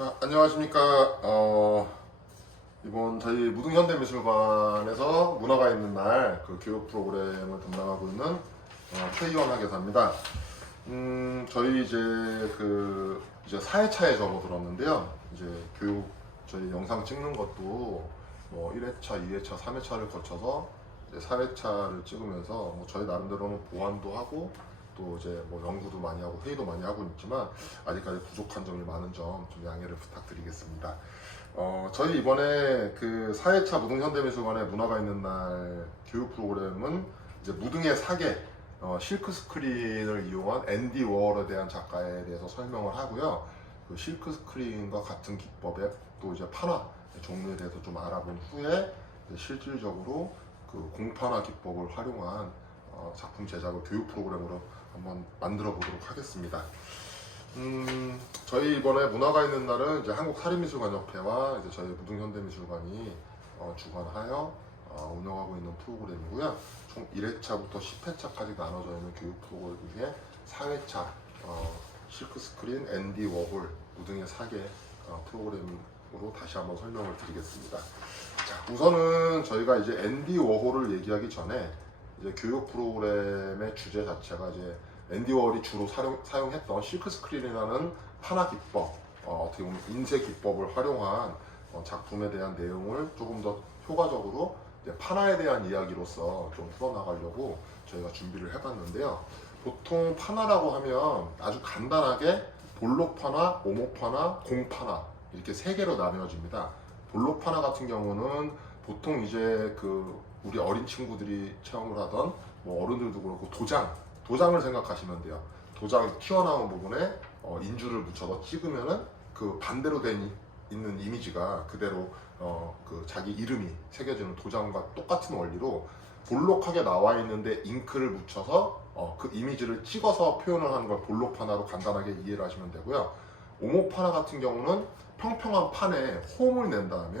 자, 안녕하십니까. 이번 저희 무등현대미술관에서 문화가 있는 날 그 교육 프로그램을 담당하고 있는 최희원 학예사입니다. 저희 이제 4회차에 접어들었는데요. 이제 교육 저희 영상 찍는 것도 뭐 1회차, 2회차, 3회차를 거쳐서 이제 4회차를 찍으면서 뭐 저희 나름대로는 보완도 하고 또 이제 뭐 연구도 많이 하고 회의도 많이 하고 있지만 아직까지 부족한 점이 많은 점 좀 양해를 부탁드리겠습니다. 저희 이번에 그 4회차 무등현대미술관의 문화가 있는 날 교육 프로그램은 이제 무등의 사계 실크 스크린을 이용한 앤디 워홀에 대한 작가에 대해서 설명을 하고요. 그 실크 스크린과 같은 기법에 또 이제 판화 종류에 대해서 좀 알아본 후에 실질적으로 그 공판화 기법을 활용한 작품 제작을 교육 프로그램으로 한번 만들어 보도록 하겠습니다. 저희 이번에 문화가 있는 날은 이제 한국사립미술관협회와 이제 저희 무등현대미술관이 주관하여 운영하고 있는 프로그램이고요. 총 1회차부터 10회차까지 나눠져 있는 교육 프로그램 중에 4회차 실크 스크린 앤디 워홀 무등의 사계 프로그램으로 다시 한번 설명을 드리겠습니다. 자, 우선은 저희가 이제 앤디 워홀을 얘기하기 전에 이제 교육 프로그램의 주제 자체가 이제 앤디 워홀이 주로 사용했던 실크 스크린이라는 판화 기법, 어떻게 보면 인쇄 기법을 활용한 작품에 대한 내용을 조금 더 효과적으로 이제 판화에 대한 이야기로서 좀 풀어나가려고 저희가 준비를 해봤는데요. 보통 판화라고 하면 아주 간단하게 볼록 판화, 오목 판화, 공 판화 이렇게 세 개로 나뉘어집니다. 볼록 판화 같은 경우는 보통 이제 그 우리 어린 친구들이 체험을 하던 뭐 어른들도 그렇고 도장을 생각하시면 돼요. 도장 튀어나온 부분에 인주를 묻혀서 찍으면은 그 반대로 된 있는 이미지가 그대로 그 자기 이름이 새겨지는 도장과 똑같은 원리로 볼록하게 나와 있는데 잉크를 묻혀서 그 이미지를 찍어서 표현을 하는 걸 볼록 판화로 간단하게 이해를 하시면 되고요. 오목 판화 같은 경우는 평평한 판에 홈을 낸 다음에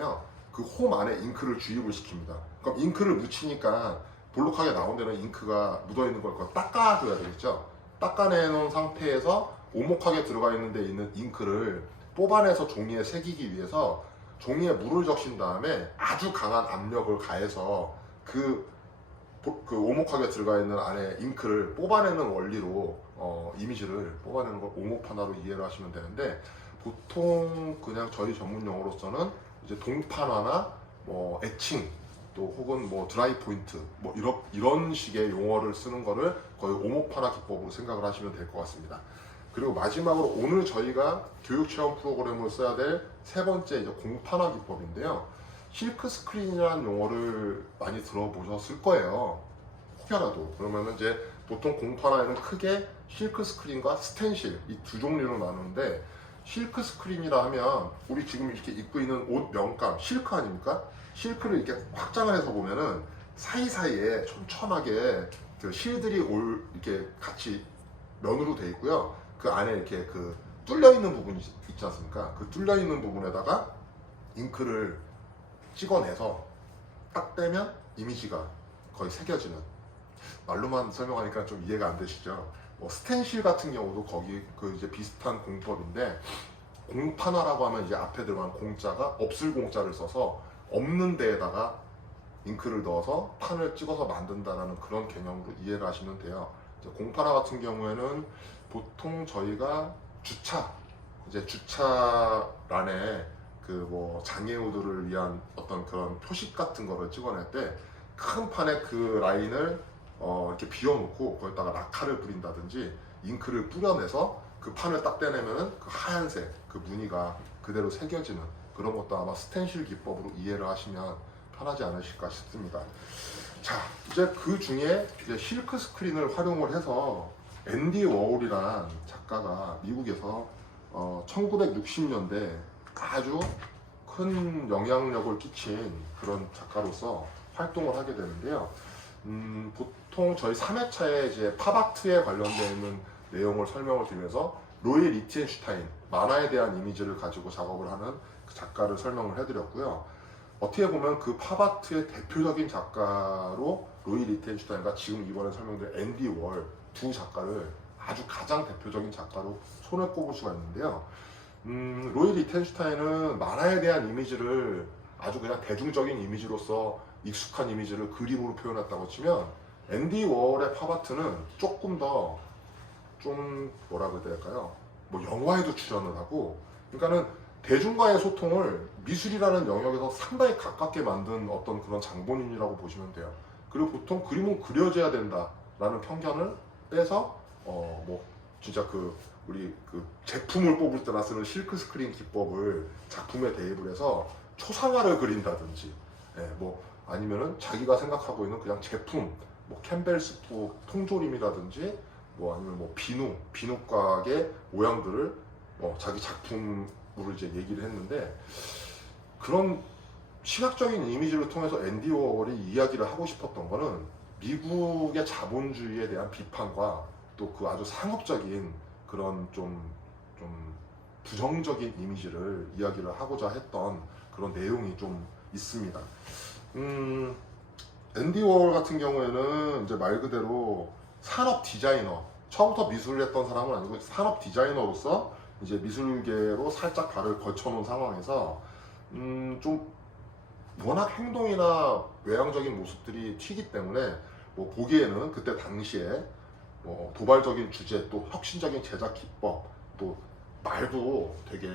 그 홈 안에 잉크를 주입을 시킵니다. 그럼 잉크를 묻히니까 볼록하게 나온 데는 잉크가 묻어있는 걸 닦아줘야 되겠죠. 닦아내놓은 상태에서 오목하게 들어가 있는 데 있는 잉크를 뽑아내서 종이에 새기기 위해서 종이에 물을 적신 다음에 아주 강한 압력을 가해서 그 오목하게 들어가 있는 안에 잉크를 뽑아내는 원리로 이미지를 뽑아내는 걸 오목 판화로 이해를 하시면 되는데, 보통 그냥 저희 전문 용어로서는 이제 동판화나 뭐 애칭 또 혹은 뭐 드라이 포인트 뭐 이런 식의 용어를 쓰는 거를 거의 오목 판화 기법으로 생각을 하시면 될 것 같습니다. 그리고 마지막으로 오늘 저희가 교육 체험 프로그램으로 써야 될 세 번째 이제 공판화 기법인데요. 실크 스크린이라는 용어를 많이 들어보셨을 거예요. 혹여라도. 그러면은 이제 보통 공판화에는 크게 실크 스크린과 스텐실 이 두 종류로 나누는데, 실크 스크린이라 하면 우리 지금 이렇게 입고 있는 옷 명감 실크 아닙니까? 실크를 이렇게 확장을 해서 보면은 사이사이에 촘촘하게 그 실들이 이렇게 같이 면으로 돼 있고요. 그 안에 이렇게 그 뚫려 있는 부분이 있지 않습니까? 그 뚫려 있는 부분에다가 잉크를 찍어내서 딱 떼면 이미지가 거의 새겨지는, 말로만 설명하니까 좀 이해가 안 되시죠? 뭐 스텐실 같은 경우도 거기 그 이제 비슷한 공법인데, 공판화라고 하면 이제 앞에 들어간 공자가 없을 공자를 써서 없는 데에다가 잉크를 넣어서 판을 찍어서 만든다라는 그런 개념으로 이해를 하시면 돼요. 이제 공판화 같은 경우에는 보통 저희가 주차란에 그 뭐 장애우들을 위한 어떤 그런 표식 같은 거를 찍어낼 때 큰 판에 그 라인을 이렇게 비워놓고 거기다가 라카를 뿌린다든지 잉크를 뿌려내서 그 판을 딱 떼내면은 그 하얀색 그 무늬가 그대로 새겨지는 그런 것도 아마 스텐실 기법으로 이해를 하시면 편하지 않으실까 싶습니다. 자, 이제 그 중에 이제 실크 스크린을 활용을 해서 앤디 워홀이란 작가가 미국에서 1960년대 아주 큰 영향력을 끼친 그런 작가로서 활동을 하게 되는데요. 보통 저희 3회차에 이제 팝아트에 관련되어 있는 내용을 설명을 드리면서 로이 리텐슈타인 만화에 대한 이미지를 가지고 작업을 하는 그 작가를 설명을 해드렸고요. 어떻게 보면 그 팝아트의 대표적인 작가로 로이 리텐슈타인과 지금 이번에 설명드린 앤디 워홀 두 작가를 아주 가장 대표적인 작가로 손에 꼽을 수가 있는데요. 로이 리텐슈타인은 만화에 대한 이미지를 아주 그냥 대중적인 이미지로서 익숙한 이미지를 그림으로 표현했다고 치면 앤디 워홀의 팝아트는 조금 더 좀 뭐라 그래야 될까요? 뭐 영화에도 출연을 하고 그러니까는 대중과의 소통을 미술이라는 영역에서 상당히 가깝게 만든 어떤 그런 장본인이라고 보시면 돼요. 그리고 보통 그림은 그려져야 된다라는 편견을 빼서 뭐 진짜 우리 제품을 뽑을 때나 쓰는 실크 스크린 기법을 작품에 대입을 해서 초상화를 그린다든지, 뭐 아니면은 자기가 생각하고 있는 그냥 제품, 뭐 캠벨 스프 통조림이라든지, 뭐 아니면 뭐 비누곽의 모양들을 자기 작품으로 이제 얘기를 했는데 그런 시각적인 이미지를 통해서 앤디 워홀이 이야기를 하고 싶었던 거는 미국의 자본주의에 대한 비판과 또 그 아주 상업적인 그런 좀 부정적인 이미지를 이야기를 하고자 했던 그런 내용이 좀 있습니다. 앤디 워홀 같은 경우에는 이제 말 그대로 산업 디자이너, 처음부터 미술을 했던 사람은 아니고 산업 디자이너로서 이제 미술계로 살짝 발을 걸쳐놓은 상황에서 좀 워낙 행동이나 외향적인 모습들이 튀기 때문에 뭐 보기에는 그때 당시에 뭐 도발적인 주제, 또 혁신적인 제작 기법, 또 말도 되게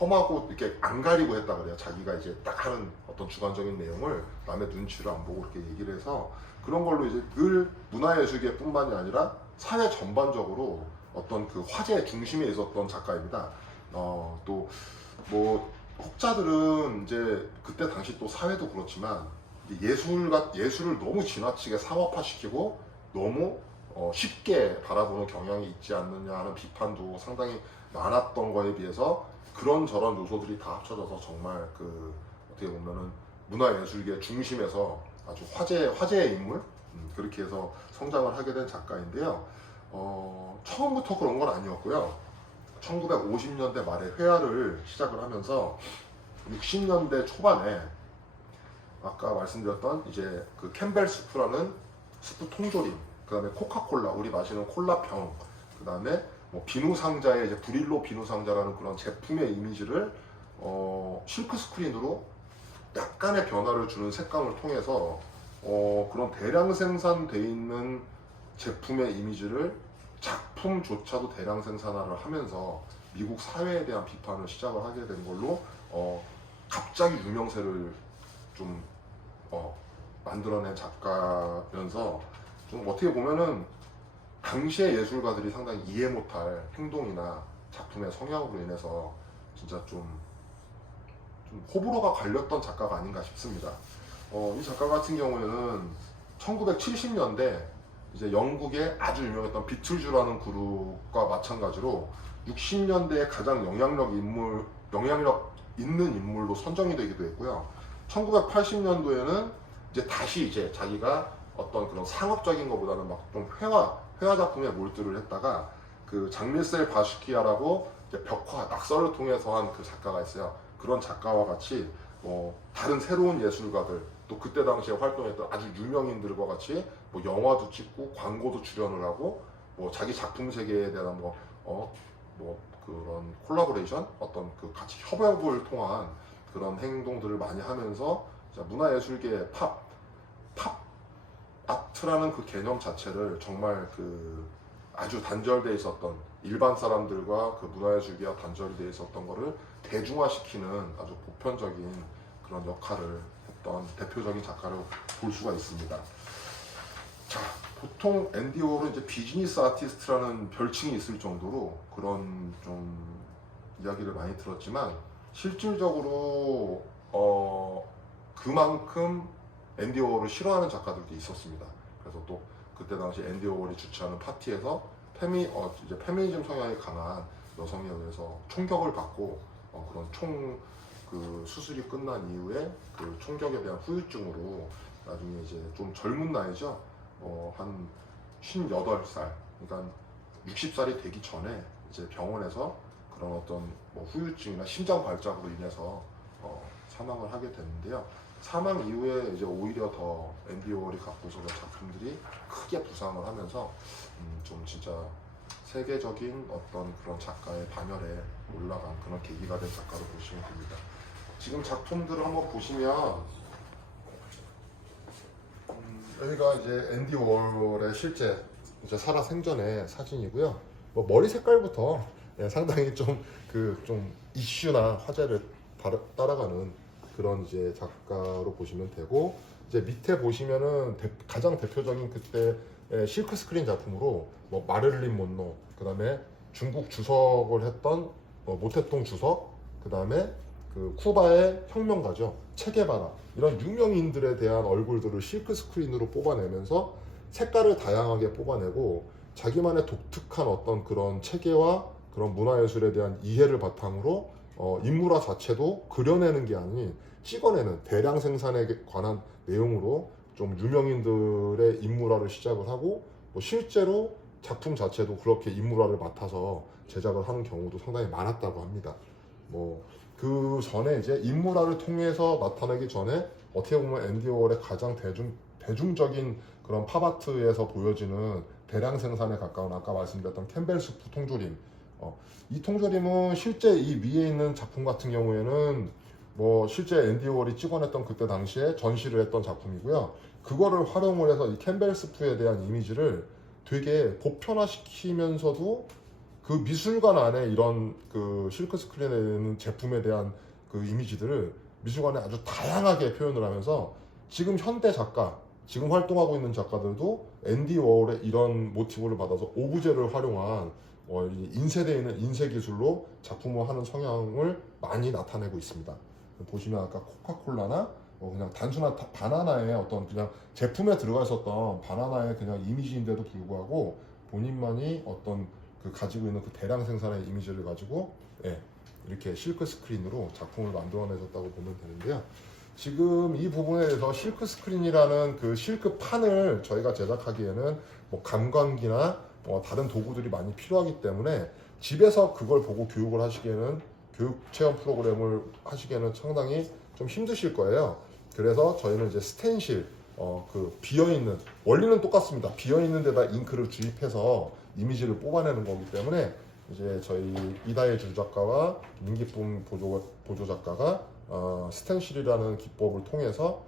험하고 이렇게 안 가리고 했다 그래요. 자기가 이제 딱 하는 어떤 주관적인 내용을 남의 눈치를 안 보고 이렇게 얘기를 해서 그런 걸로 이제 늘 문화예술계뿐만이 아니라 사회 전반적으로 어떤 그 화제의 중심에 있었던 작가입니다. 또 뭐 혹자들은 이제 그때 당시 또 사회도 그렇지만 예술을 너무 지나치게 상업화시키고 너무 쉽게 바라보는 경향이 있지 않느냐 하는 비판도 상당히 많았던 거에 비해서 그런저런 요소들이 다 합쳐져서 정말 어떻게 보면은 문화예술계 중심에서 아주 화제의 인물, 그렇게 해서 성장을 하게 된 작가인데요. 처음부터 그런 건 아니었고요. 1950년대 말에 회화를 시작을 하면서 60년대 초반에 아까 말씀드렸던 이제 그 캠벨 스프라는 스프 통조림, 그 다음에 코카콜라, 우리 마시는 콜라병, 그 다음에 뭐 비누 상자에 이제 브릴로 비누 상자라는 그런 제품의 이미지를 실크 스크린으로 약간의 변화를 주는 색감을 통해서 그런 대량 생산돼 있는 제품의 이미지를 작품조차도 대량 생산화를 하면서 미국 사회에 대한 비판을 시작을 하게 된 걸로 갑자기 유명세를 좀 만들어낸 작가면서 좀 어떻게 보면은 당시의 예술가들이 상당히 이해 못할 행동이나 작품의 성향으로 인해서 진짜 좀 호불호가 갈렸던 작가가 아닌가 싶습니다. 이 작가 같은 경우에는 1970년대 이제 영국의 아주 유명했던 비틀즈라는 그룹과 마찬가지로 60년대에 가장 영향력 있는 인물로 선정이 되기도 했고요. 1980년도에는 이제 다시 이제 자기가 어떤 그런 상업적인 것보다는 막 좀 회화 작품에 몰두를 했다가 그 장밀셀 바슈키아라고 이제 벽화 낙서를 통해서 한 그 작가가 있어요. 그런 작가와 같이 다른 새로운 예술가들, 또 그때 당시에 활동했던 아주 유명인들과 같이 뭐 영화도 찍고 광고도 출연을 하고 뭐 자기 작품 세계에 대한 그런 콜라보레이션, 어떤 그 같이 협업을 통한 그런 행동들을 많이 하면서 문화예술계의 팝 아트라는 그 개념 자체를 정말 아주 단절돼 있었던 일반 사람들과 그 문화예술계가 단절돼 있었던 거를 대중화시키는 아주 보편적인 그런 역할을 했던 대표적인 작가로 볼 수가 있습니다. 자, 보통 앤디 워홀은 이제 비즈니스 아티스트라는 별칭이 있을 정도로 그런 좀 이야기를 많이 들었지만 실질적으로 그만큼 앤디 워홀을 싫어하는 작가들도 있었습니다. 그래서 또 그때 당시 앤디 워홀이 주최하는 파티에서 이제 페미니즘 성향이 강한 여성에 의해서 총격을 받고 그런 수술이 끝난 이후에 그 총격에 대한 후유증으로 나중에 이제 좀 젊은 나이죠. 한 58살, 그러니까 60살이 되기 전에 이제 병원에서 그런 어떤 후유증이나 심장 발작으로 인해서 사망을 하게 됐는데요. 사망 이후에 이제 오히려 더 앤디 워홀이 갖고 있었던 작품들이 크게 부상을 하면서 좀 진짜 세계적인 어떤 그런 작가의 반열에 올라간 그런 계기가 된 작가로 보시면 됩니다. 지금 작품들을 한번 보시면 여기가 이제 앤디 워홀의 실제 이제 살아 생전의 사진이고요. 뭐 머리 색깔부터 상당히 좀 이슈나 화제를 따라가는 그런 이제 작가로 보시면 되고, 이제 밑에 보시면은 가장 대표적인 그때 실크 스크린 작품으로 뭐 마릴린 monroe, 그 다음에 중국 주석을 했던 모태통 주석, 그 다음에 그 쿠바의 혁명가죠, 체게바라, 이런 유명인들에 대한 얼굴들을 실크 스크린으로 뽑아내면서 색깔을 다양하게 뽑아내고 자기만의 독특한 어떤 그런 체계와 그런 문화예술에 대한 이해를 바탕으로 인물화 자체도 그려내는 게 아닌 찍어내는, 대량 생산에 관한 내용으로 좀 유명인들의 인물화를 시작을 하고, 뭐 실제로 작품 자체도 그렇게 인물화를 맡아서 제작을 하는 경우도 상당히 많았다고 합니다. 뭐 그 전에 이제 인물화를 통해서 나타내기 전에 어떻게 보면 앤디 워홀의 가장 대중적인 그런 팝아트에서 보여지는 대량 생산에 가까운 아까 말씀드렸던 캠벨 스프 통조림, 이 통조림은 실제 이 위에 있는 작품 같은 경우에는 뭐 실제 앤디 워홀이 찍어냈던 그때 당시에 전시를 했던 작품이고요. 그거를 활용을 해서 이 캠벨 스프에 대한 이미지를 되게 보편화시키면서도 그 미술관 안에 이런 그 실크 스크린에 있는 제품에 대한 그 이미지들을 미술관에 아주 다양하게 표현을 하면서 지금 현대 작가, 지금 활동하고 있는 작가들도 앤디 워홀의 이런 모티브를 받아서 오브제를 활용한 인쇄되어 있는 인쇄 기술로 작품을 하는 성향을 많이 나타내고 있습니다. 보시면 아까 코카콜라나 그냥 단순한 바나나의 어떤 그냥 제품에 들어가 있었던 바나나의 그냥 이미지인데도 불구하고 본인만이 어떤 그 가지고 있는 그 대량 생산의 이미지를 가지고 이렇게 실크 스크린으로 작품을 만들어내셨다고 보면 되는데요. 지금 이 부분에 대해서 실크 스크린이라는 그 실크 판을 저희가 제작하기에는 뭐 감광기나 다른 도구들이 많이 필요하기 때문에 집에서 그걸 보고 교육을 하시기에는, 교육 체험 프로그램을 하시기에는 상당히 좀 힘드실 거예요. 그래서 저희는 이제 스텐실, 그 비어있는, 원리는 똑같습니다. 비어있는 데다 잉크를 주입해서 이미지를 뽑아내는 거기 때문에 이제 저희 이다혜 주작가와 민기쁨 보조 작가가 스텐실이라는 기법을 통해서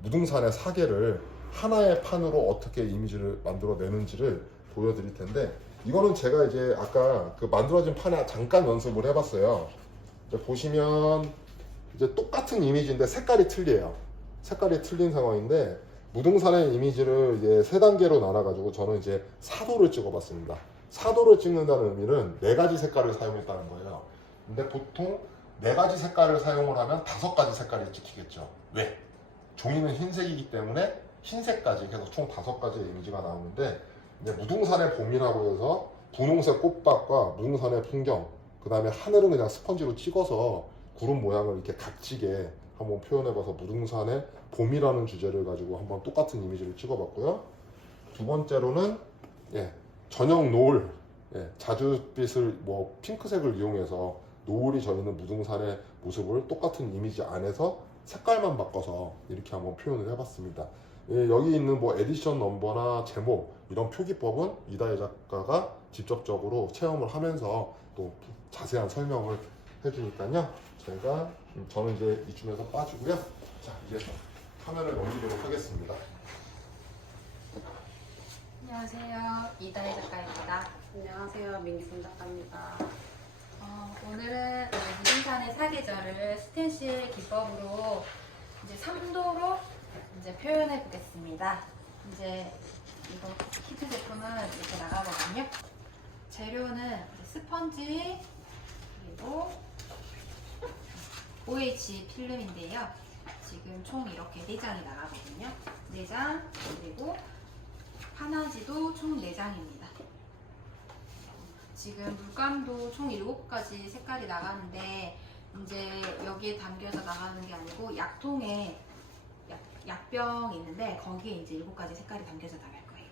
무등산의 사계를 하나의 판으로 어떻게 이미지를 만들어내는지를 보여드릴 텐데, 이거는 제가 이제 아까 그 만들어진 판에 잠깐 연습을 해봤어요. 이제 보시면 이제 똑같은 이미지인데 색깔이 틀려요. 색깔이 틀린 상황인데 무등산의 이미지를 이제 세 단계로 나눠가지고 저는 이제 사도를 찍어봤습니다. 사도를 찍는다는 의미는 4가지 색깔을 사용했다는 거예요. 근데 보통 4가지 색깔을 사용을 하면 5가지 색깔이 찍히겠죠. 왜? 종이는 흰색이기 때문에 흰색까지 해서 총 5가지의 이미지가 나오는데, 이제 무등산의 봄이라고 해서 분홍색 꽃밭과 무등산의 풍경, 그 다음에 하늘은 그냥 스펀지로 찍어서 구름 모양을 이렇게 각지게 한번 표현해봐서 무등산의 봄이라는 주제를 가지고 한번 똑같은 이미지를 찍어봤고요. 두 번째로는 저녁 노을, 자줏빛을 뭐 핑크색을 이용해서 노을이 져있는 무등산의 모습을 똑같은 이미지 안에서 색깔만 바꿔서 이렇게 한번 표현을 해봤습니다. 여기 있는 뭐 에디션 넘버나 제목, 이런 표기법은 이다혜 작가가 직접적으로 체험을 하면서 또 자세한 설명을 해주니까요. 저는 이제 이쯤에서 빠지고요. 자, 이제 화면을 넘기도록 하겠습니다. 안녕하세요, 이다혜 작가입니다. 안녕하세요, 민기쁨 작가입니다. 오늘은 무등산의 사계절을 스텐실 기법으로 이제 3도로 이제 표현해 보겠습니다. 이제 이거 키트 제품은 이렇게 나가거든요. 재료는 이제 스펀지, 그리고 OH 필름인데요. 지금 총 이렇게 4장이 나가거든요. 4장, 그리고 파나지도 총 4장입니다. 지금 물감도 총 7가지 색깔이 나가는데, 이제 여기에 담겨서 나가는 게 아니고 약통에 약병이 있는데 거기에 이제 7가지 색깔이 담겨서 나갈 거예요.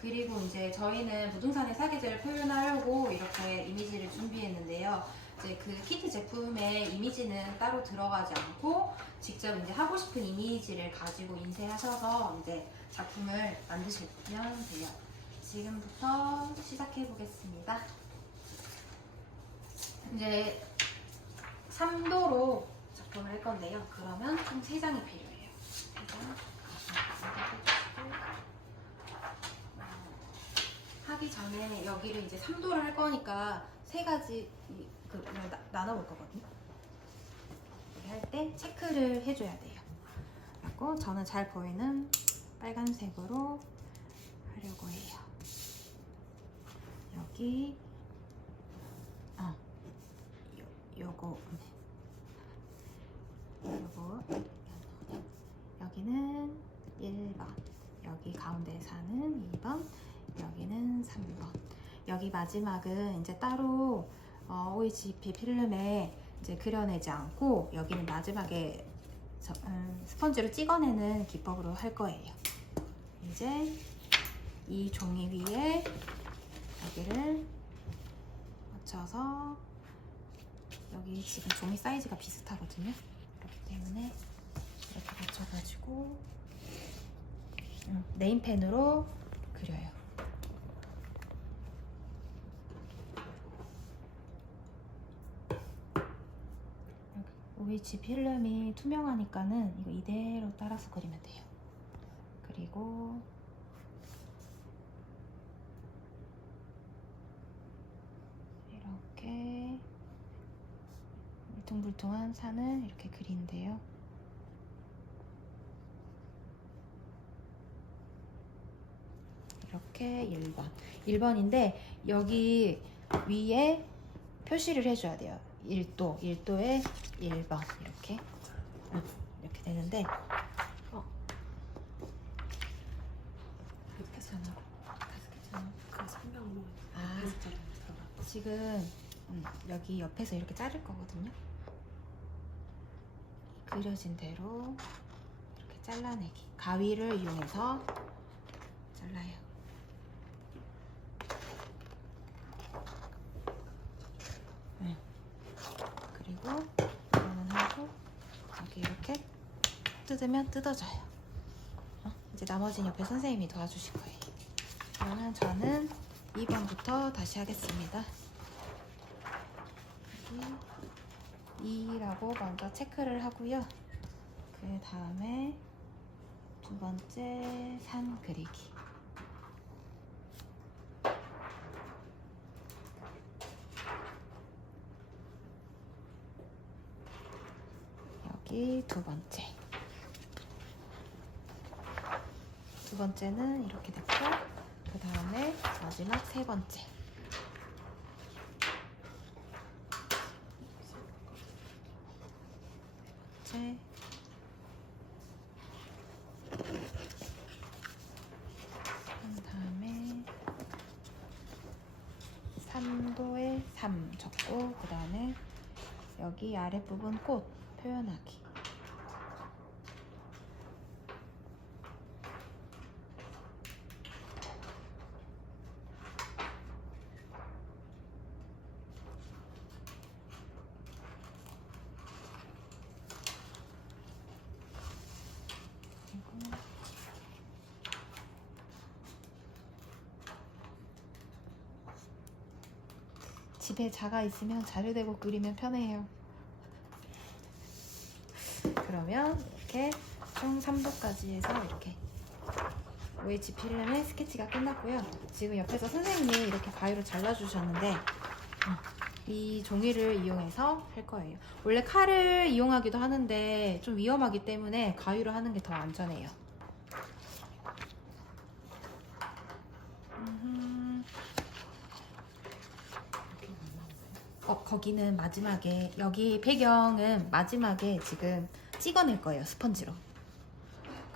그리고 이제 저희는 무등산의 사계절을 표현하려고 이렇게 이미지를 준비했는데요. 이제 그 키트 제품에 이미지는 따로 들어가지 않고 직접 이제 하고 싶은 이미지를 가지고 인쇄하셔서 이제 작품을 만드시면 돼요. 지금부터 시작해 보겠습니다. 이제 3도로 작품을 할 건데요. 그러면 총 3장이 필요해요. 3장. 하기 전에 여기를 이제 3도를 할 거니까 3가지 나눠볼 거거든요. 할 때 체크를 해줘야 돼요. 그리고 저는 잘 보이는 빨간색으로 하려고 해요. 여기 요거 여기는 1번, 여기 가운데 사는 2번, 여기는 3번. 여기 마지막은 이제 따로 OHP 필름에 이제 그려내지 않고 여기는 마지막에 스펀지로 찍어내는 기법으로 할 거예요. 이제 이 종이 위에 여기를 맞춰서, 여기 지금 종이 사이즈가 비슷하거든요. 그렇기 때문에 이렇게 맞춰가지고 네임펜으로 그려요. OH 필름이 투명하니까는 이거 이대로 따라서 그리면 돼요. 그리고 이렇게 울퉁불퉁한 산을 이렇게 그리는데요. 이렇게 1번. 1번인데 여기 위에 표시를 해줘야 돼요. 1도에 1번 이렇게 되는데 지금 여기 옆에서 이렇게 자를 거거든요. 그려진 대로 이렇게 잘라내기. 가위를 이용해서 잘라요. 그리고 이거는 하고 여기 이렇게 뜯으면 뜯어져요. 이제 나머지는 옆에 선생님이 도와주실 거예요. 그러면 저는 2번부터 다시 하겠습니다. 여기 2라고 먼저 체크를 하고요. 그 다음에 두 번째 산 그리기. 여기 두 번째는 이렇게 됐고, 그 다음에 마지막 세 번째. 그 다음에 3도에 3 적고, 그 다음에 여기 아랫부분 꽃 표현하기. 집에 자가 있으면 자료대고 그리면 편해요. 그러면 이렇게 총 3도까지 해서 이렇게 OH 필름의 스케치가 끝났고요. 지금 옆에서 선생님이 이렇게 가위로 잘라주셨는데 이 종이를 이용해서 할 거예요. 원래 칼을 이용하기도 하는데 좀 위험하기 때문에 가위로 하는 게 더 안전해요. 거기는 마지막에, 여기 배경은 마지막에 지금 찍어낼 거예요, 스펀지로.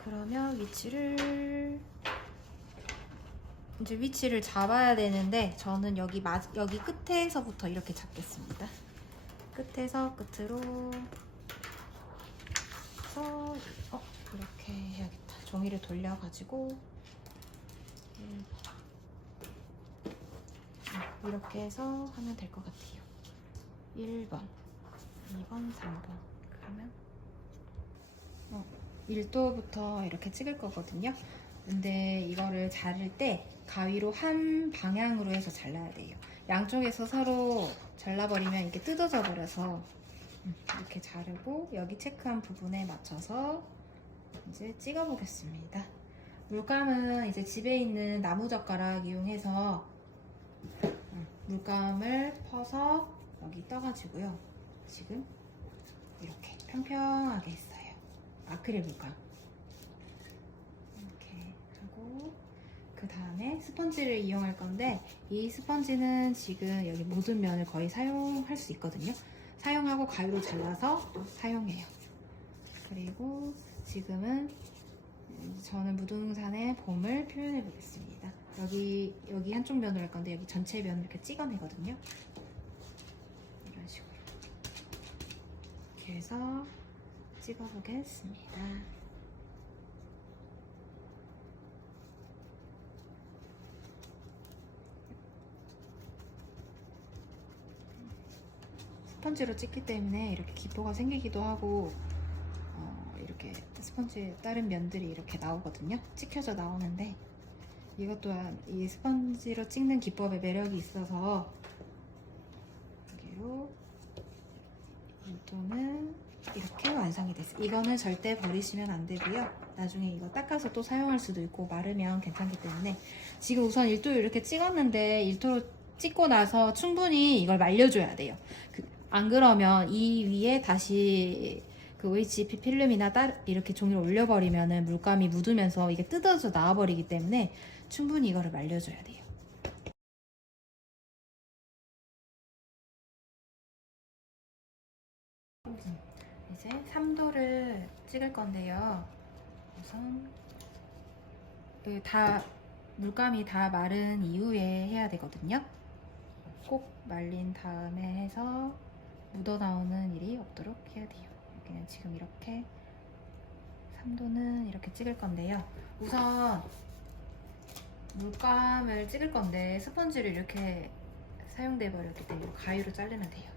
그러면 위치를 잡아야 되는데 저는 여기 끝에서부터 이렇게 잡겠습니다. 끝에서 끝으로 해서 이렇게 해야겠다. 종이를 돌려가지고 이렇게 해서 하면 될 것 같아요. 1번, 2번, 3번. 그러면 1도부터 이렇게 찍을 거거든요. 근데 이거를 자를 때 가위로 한 방향으로 해서 잘라야 돼요. 양쪽에서 서로 잘라버리면 이게 뜯어져 버려서 이렇게 자르고 여기 체크한 부분에 맞춰서 이제 찍어 보겠습니다. 물감은 이제 집에 있는 나무젓가락 이용해서 물감을 퍼서 여기 떠가지고요. 지금 이렇게 평평하게 했어요. 아크릴 물감. 이렇게 하고 그 다음에 스펀지를 이용할 건데 이 스펀지는 지금 여기 모든 면을 거의 사용할 수 있거든요. 사용하고 가위로 잘라서 또 사용해요. 그리고 지금은 저는 무등산의 봄을 표현해 보겠습니다. 여기 한쪽 면으로 할 건데 여기 전체 면을 이렇게 찍어내거든요. 이런 식으로 이렇게 해서 찍어 보겠습니다. 스펀지로 찍기 때문에 이렇게 기포가 생기기도 하고 이렇게 스펀지에 다른 면들이 이렇게 나오거든요. 찍혀져 나오는데 이것 또한 이 스펀지로 찍는 기법의 매력이 있어서 여기로 또는 이렇게 완성이 됐어요. 이거는 절대 버리시면 안 되고요. 나중에 이거 닦아서 또 사용할 수도 있고 마르면 괜찮기 때문에 지금 우선 1도로 이렇게 찍었는데 1도로 찍고 나서 충분히 이걸 말려줘야 돼요. 안 그러면 이 위에 다시 그 OHP 필름이나 이렇게 종이를 올려버리면은 물감이 묻으면서 이게 뜯어져 나와버리기 때문에 충분히 이거를 말려줘야 돼요. 이제 3도를 찍을 건데요. 우선 물감이 다 마른 이후에 해야 되거든요. 꼭 말린 다음에 해서 묻어 나오는 일이 없도록 해야 돼요. 여기는 지금 이렇게 3도는 이렇게 찍을 건데요. 우선 물감을 찍을 건데 스펀지를 이렇게 사용돼 버렸기 때문에 가위로 자르면 돼요.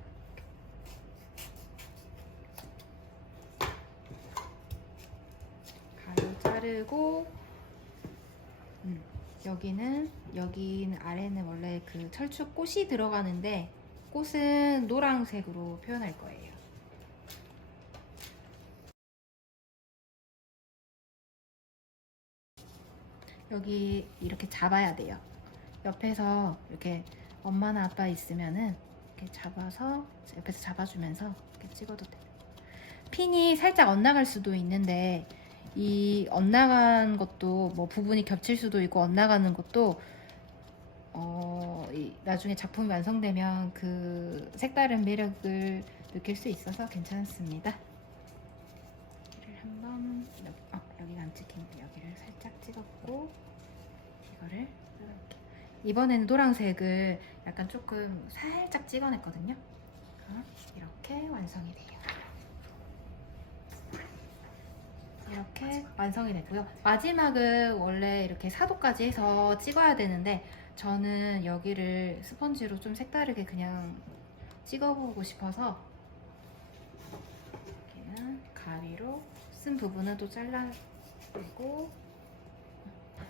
가위로 자르고 여기는 아래는 원래 그 철쭉 꽃이 들어가는데 꽃은 노란색으로 표현할 거예요. 여기 이렇게 잡아야 돼요. 옆에서 이렇게 엄마나 아빠 있으면은 이렇게 잡아서 옆에서 잡아주면서 이렇게 찍어도 돼요. 핀이 살짝 엇나갈 수도 있는데 이 엇나간 것도 뭐 부분이 겹칠 수도 있고 엇나가는 것도 나중에 작품이 완성되면 그 색다른 매력을 느낄 수 있어서 괜찮습니다. 여기를 한번 여기가 안 찍힌 여기를 살짝 찍었고 이거를 이렇게 이번에는 노란색을 약간 조금 살짝 찍어냈거든요. 이렇게 완성이 돼요. 이렇게 완성이 됐고요. 마지막은 원래 이렇게 4도까지 해서 찍어야 되는데 저는 여기를 스펀지로 좀 색다르게 그냥 찍어보고 싶어서 여기는 가위로 쓴 부분은 또 잘라내고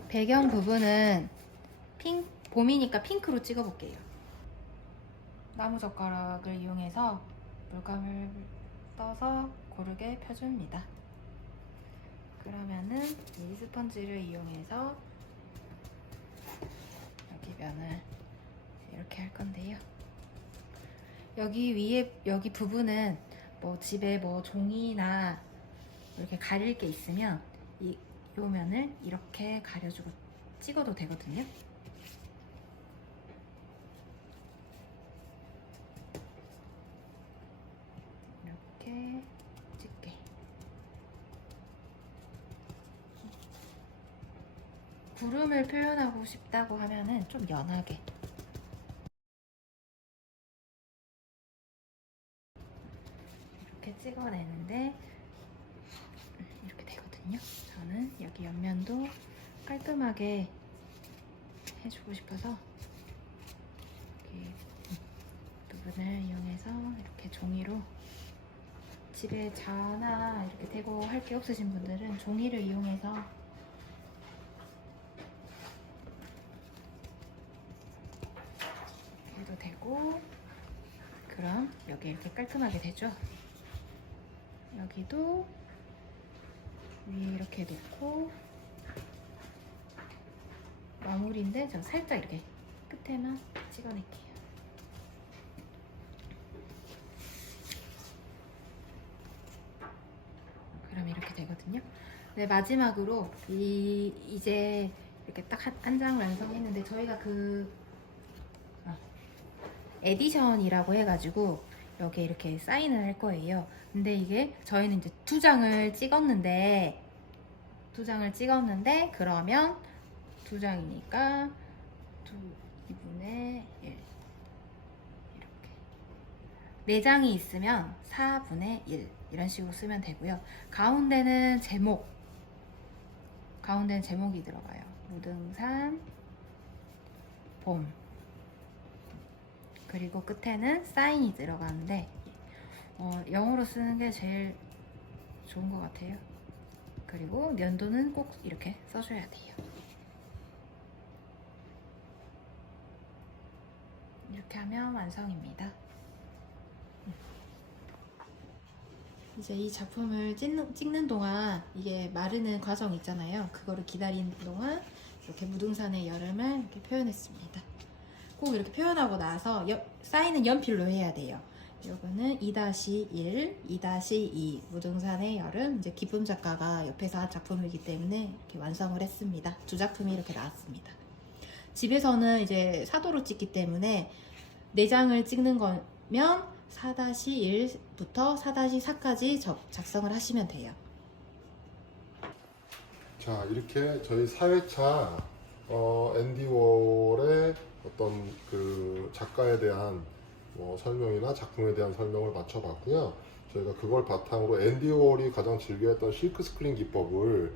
배경 부분은 봄이니까 핑크로 찍어볼게요. 나무젓가락을 이용해서 물감을 떠서 고르게 펴줍니다. 그러면은 이 스펀지를 이용해서 여기 면을 이렇게 할 건데요. 여기 위에 여기 부분은 뭐 집에 뭐 종이나 이렇게 가릴 게 있으면 이 면을 이렇게 가려주고 찍어도 되거든요. 이렇게 찍게. 구름을 표현하고 싶다고 하면은 좀 연하게 이렇게 찍어내는데 이렇게 되거든요. 저는 여기 옆면도 깔끔하게 해주고 싶어서 여기 부분을 이용해서 이렇게 종이로 집에 자나 이렇게 대고 할 게 없으신 분들은 종이를 이용해서 여기 이렇게 깔끔하게 되죠. 여기도 위에 이렇게 놓고 마무리인데 저 살짝 이렇게 끝에만 찍어낼게요. 그럼 이렇게 되거든요. 네, 마지막으로 이제 이렇게 딱 한 장 완성했는데 저희가 에디션이라고 해가지고 여기 이렇게 사인을 할 거예요. 근데 이게 저희는 이제 두 장을 찍었는데 그러면 두 장이니까 2분의 1 이렇게 4장이 있으면 4분의 1 이런 식으로 쓰면 되고요. 가운데는 제목이 들어가요. 무등산 봄. 그리고 끝에는 사인이 들어가는데 영어로 쓰는 게 제일 좋은 것 같아요. 그리고 연도는 꼭 이렇게 써줘야 돼요. 이렇게 하면 완성입니다. 이제 이 작품을 찍는 동안 이게 마르는 과정 있잖아요. 그거를 기다리는 동안 이렇게 무등산의 여름을 이렇게 표현했습니다. 꼭 이렇게 표현하고 나서 사인은 연필로 해야 돼요. 요거는 2-1, 2-2 무등산의 여름. 이제 기쁨 작가가 옆에서 한 작품이기 때문에 이렇게 완성을 했습니다. 두 작품이 이렇게 나왔습니다. 집에서는 이제 사도로 찍기 때문에 4장을 찍는 거면 4-1부터 4-4까지 작성을 하시면 돼요. 자, 이렇게 저희 4회차 앤디 워홀의 어떤 그 작가에 대한 설명이나 작품에 대한 설명을 마쳐봤고요. 저희가 그걸 바탕으로 앤디 워홀이 가장 즐겨했던 실크 스크린 기법을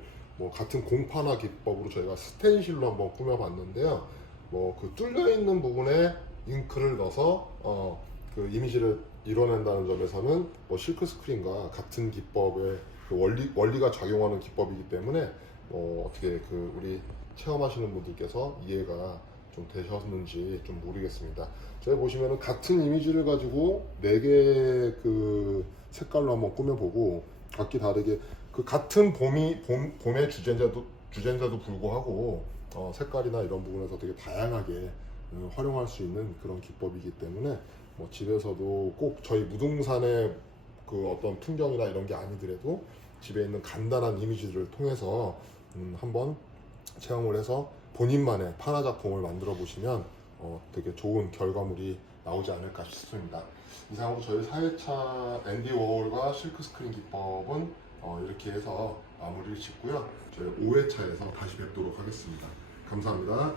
같은 공판화 기법으로 저희가 스텐실로 한번 꾸며봤는데요. 그 뚫려 있는 부분에 잉크를 넣어서 그 이미지를 이뤄낸다는 점에서는 실크 스크린과 같은 기법의 그 원리가 작용하는 기법이기 때문에 어떻게 우리 체험하시는 분들께서 이해가 좀 되셨는지 좀 모르겠습니다. 저희 보시면은 같은 이미지를 가지고 4개의 그 색깔로 한번 꾸며보고 각기 다르게 그 같은 봄의 주제인데도 불구하고 색깔이나 이런 부분에서 되게 다양하게 활용할 수 있는 그런 기법이기 때문에 집에서도 꼭 저희 무등산의 그 어떤 풍경이나 이런 게 아니더라도 집에 있는 간단한 이미지들을 통해서 한번 체험을 해서 본인만의 판화 작품을 만들어 보시면 되게 좋은 결과물이 나오지 않을까 싶습니다. 이상으로 저희 4회차 앤디 워홀과 실크 스크린 기법은 이렇게 해서 마무리를 짓고요. 저희 5회차에서 다시 뵙도록 하겠습니다. 감사합니다.